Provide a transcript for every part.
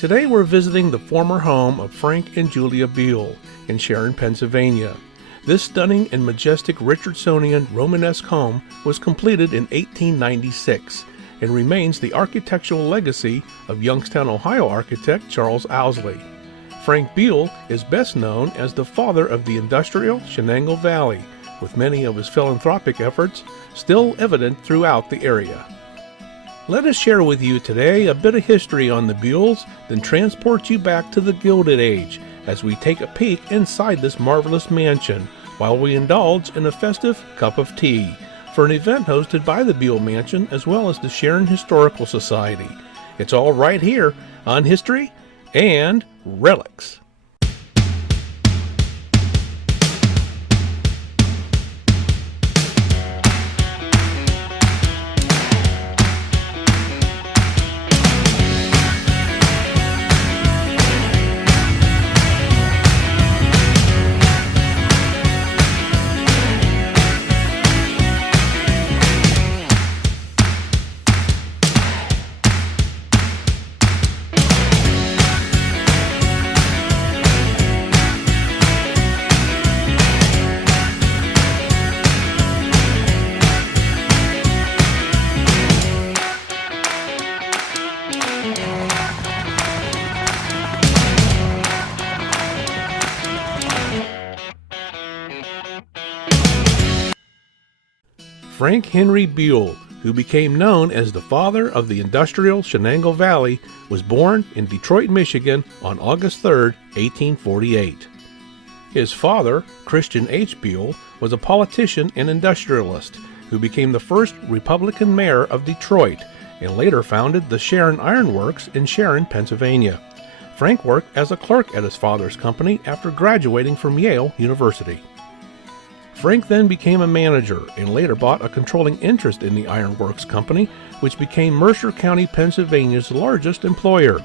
Today we're visiting the former home of Frank and Julia Buhl in Sharon, Pennsylvania. This stunning and majestic Richardsonian Romanesque home was completed in 1896 and remains the architectural legacy of Youngstown, Ohio architect Charles Owsley. Frank Buhl is best known as the father of the industrial Shenango Valley, with many of his philanthropic efforts still evident throughout the area. Let us share with you today a bit of history on the Buhls, then transport you back to the Gilded Age as we take a peek inside this marvelous mansion while we indulge in a festive cup of tea for an event hosted by the Buhl Mansion as well as the Sharon Historical Society. It's all right here on History and Relics. Frank Henry Buhl, who became known as the father of the industrial Shenango Valley, was born in Detroit, Michigan on August 3, 1848. His father, Christian H. Buhl, was a politician and industrialist who became the first Republican mayor of Detroit and later founded the Sharon Iron Works in Sharon, Pennsylvania. Frank worked as a clerk at his father's company after graduating from Yale University. Frank then became a manager and later bought a controlling interest in the Iron Works Company, which became Mercer County, Pennsylvania's largest employer.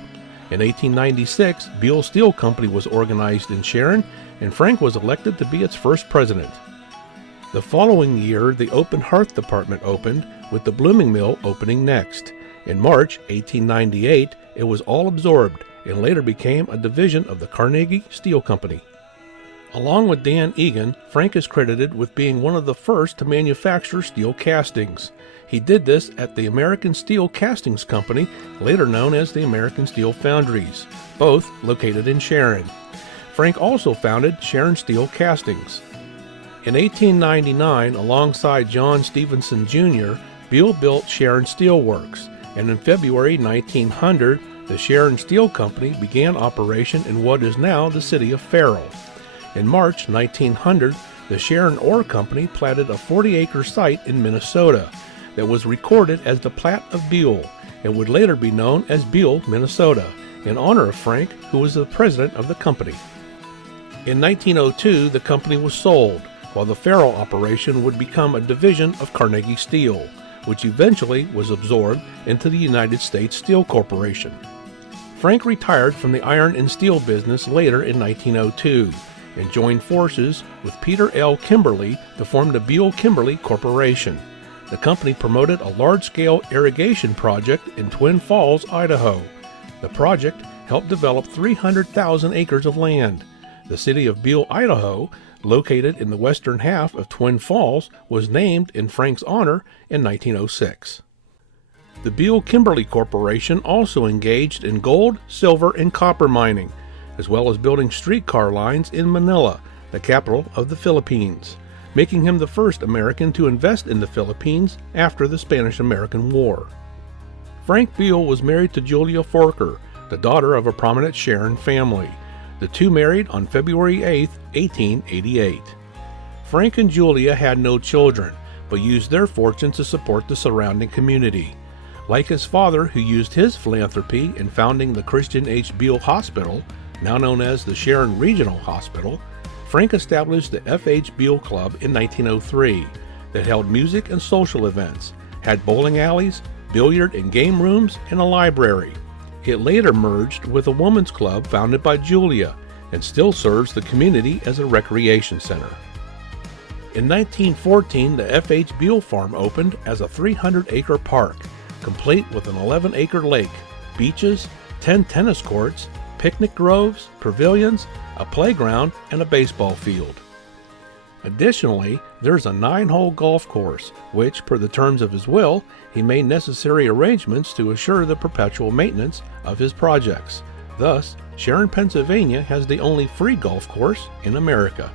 In 1896, Buhl Steel Company was organized in Sharon, and Frank was elected to be its first president. The following year, the Open Hearth Department opened, with the blooming mill opening next. In March 1898, it was all absorbed and later became a division of the Carnegie Steel Company. Along with Dan Egan, Frank is credited with being one of the first to manufacture steel castings. He did this at the American Steel Castings Company, later known as the American Steel Foundries, both located in Sharon. Frank also founded Sharon Steel Castings. In 1899, alongside John Stevenson Jr., Buhl built Sharon Steel Works, and in February 1900, the Sharon Steel Company began operation in what is now the city of Farrell. In March 1900, the Sharon Ore Company platted a 40-acre site in Minnesota that was recorded as the Plat of Buhl and would later be known as Buhl, Minnesota, in honor of Frank, who was the president of the company. In 1902, the company was sold, while the Farrell operation would become a division of Carnegie Steel, which eventually was absorbed into the United States Steel Corporation. Frank retired from the iron and steel business later in 1902. And joined forces with Peter L. Kimberly to form the Buhl-Kimberly Corporation. The company promoted a large-scale irrigation project in Twin Falls, Idaho. The project helped develop 300,000 acres of land. The city of Buhl, Idaho, located in the western half of Twin Falls, was named in Frank's honor in 1906. The Buhl-Kimberly Corporation also engaged in gold, silver, and copper mining, as well as building streetcar lines in Manila, the capital of the Philippines, making him the first American to invest in the Philippines after the Spanish-American War. Frank Buhl was married to Julia Forker, the daughter of a prominent Sharon family. The two married on February 8, 1888. Frank and Julia had no children, but used their fortune to support the surrounding community. Like his father, who used his philanthropy in founding the Christian H. Buhl Hospital, now known as the Sharon Regional Hospital, Frank established the F.H. Buhl Club in 1903 that held music and social events, had bowling alleys, billiard and game rooms, and a library. It later merged with a women's club founded by Julia and still serves the community as a recreation center. In 1914, the F.H. Buhl Farm opened as a 300-acre park, complete with an 11-acre lake, beaches, 10 tennis courts, picnic groves, pavilions, a playground, and a baseball field. Additionally, there's a 9-hole golf course, which, per the terms of his will, he made necessary arrangements to assure the perpetual maintenance of his projects. Thus, Sharon, Pennsylvania has the only free golf course in America.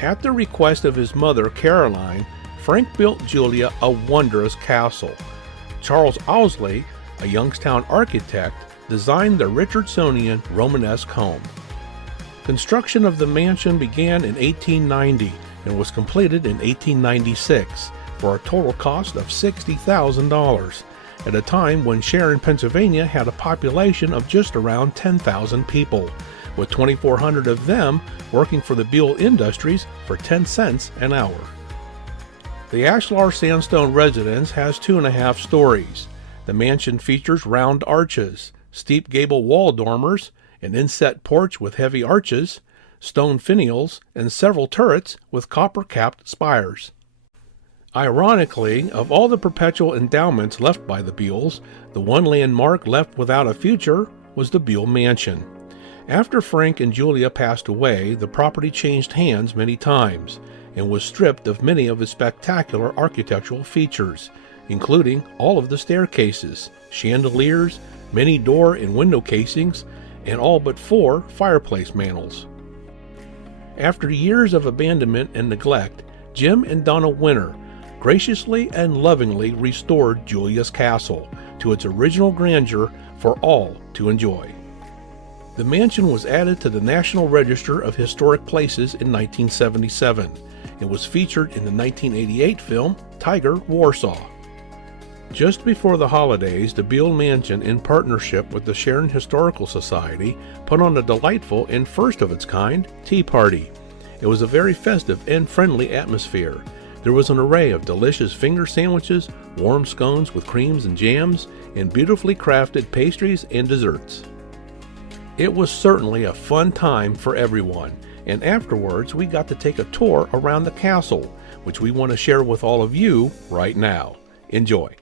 At the request of his mother, Caroline, Frank built Julia a wondrous castle. Charles Owsley, a Youngstown architect, designed the Richardsonian Romanesque home. Construction of the mansion began in 1890 and was completed in 1896 for a total cost of $60,000, at a time when Sharon, Pennsylvania had a population of just around 10,000 people, with 2,400 of them working for the Buhl Industries for 10 cents an hour. The ashlar sandstone residence has 2.5 stories. The mansion features round arches, steep gable wall dormers, an inset porch with heavy arches, stone finials, and several turrets with copper-capped spires. Ironically, of all the perpetual endowments left by the Buhls, the one landmark left without a future was the Buhl Mansion. After Frank and Julia passed away, the property changed hands many times and was stripped of many of its spectacular architectural features, including all of the staircases, chandeliers, many door and window casings, and all but 4 fireplace mantels. After years of abandonment and neglect, Jim and Donna Winter graciously and lovingly restored Julia's castle to its original grandeur for all to enjoy. The mansion was added to the National Register of Historic Places in 1977 and was featured in the 1988 film Tiger, Warsaw. Just before the holidays, the Buhl Mansion, in partnership with the Sharon Historical Society, put on a delightful and first-of-its-kind tea party. It was a very festive and friendly atmosphere. There was an array of delicious finger sandwiches, warm scones with creams and jams, and beautifully crafted pastries and desserts. It was certainly a fun time for everyone, and afterwards we got to take a tour around the castle, which we want to share with all of you right now. Enjoy.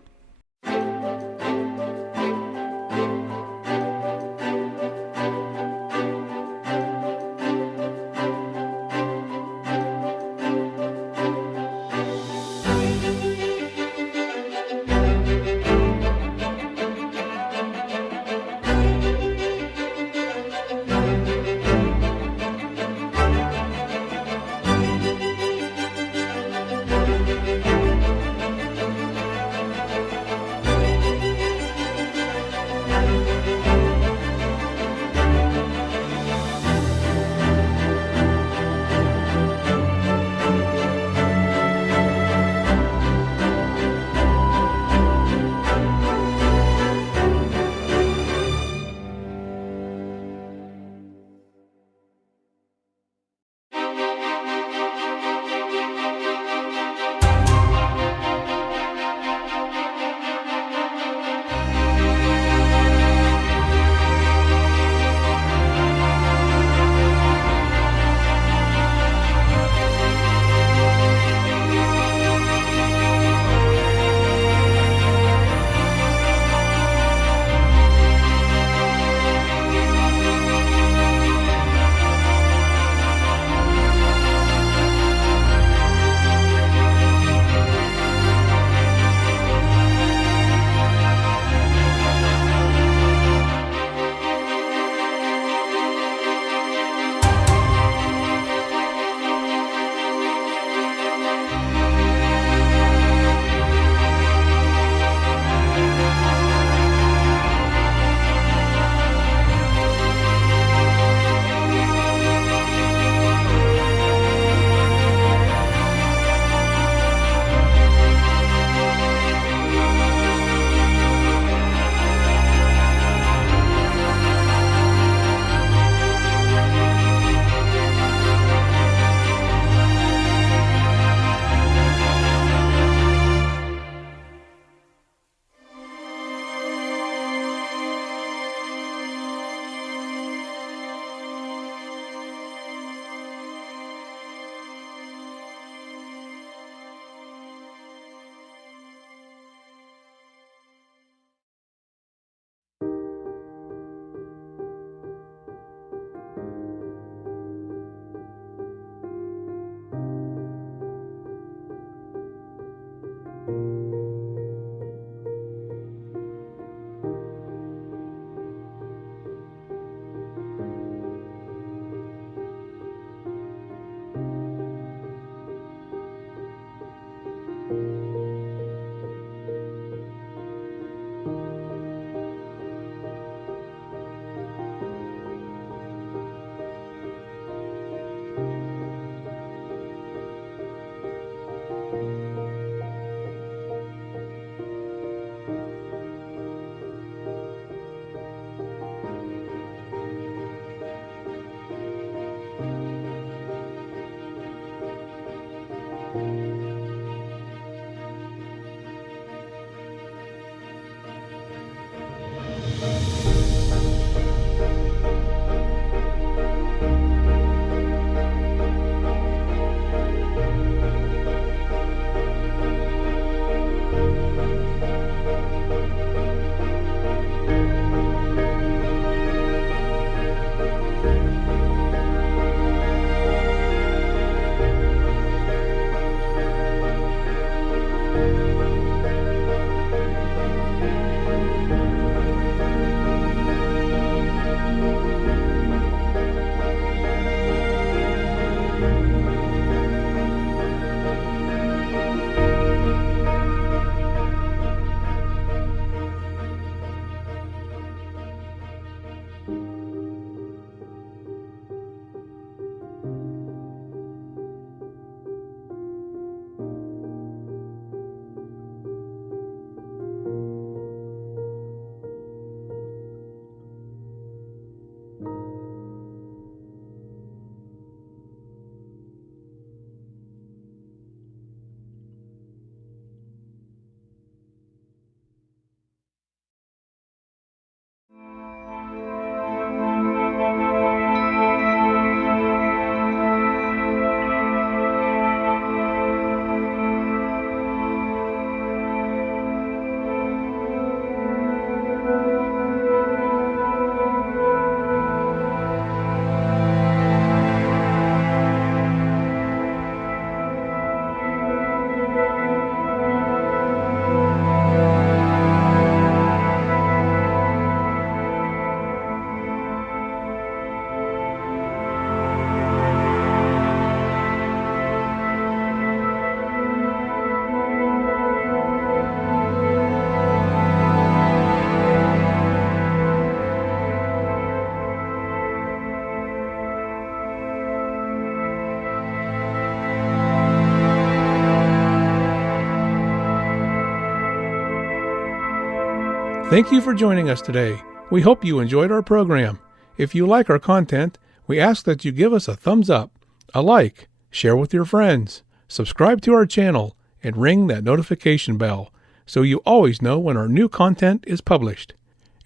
Thank you for joining us today. We hope you enjoyed our program. If you like our content, we ask that you give us a thumbs up, a like, share with your friends, subscribe to our channel, and ring that notification bell so you always know when our new content is published.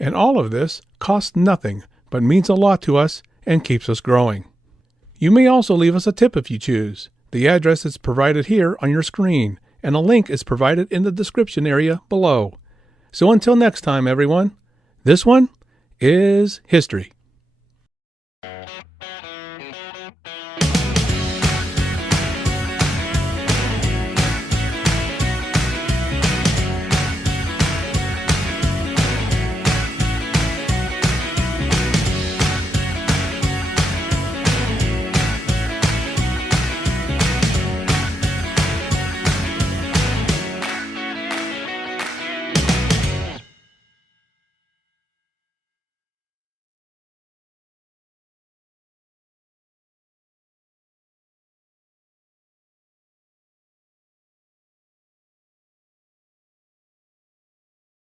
And all of this costs nothing, but means a lot to us and keeps us growing. You may also leave us a tip if you choose. The address is provided here on your screen, and a link is provided in the description area below. So until next time, everyone, this one is history.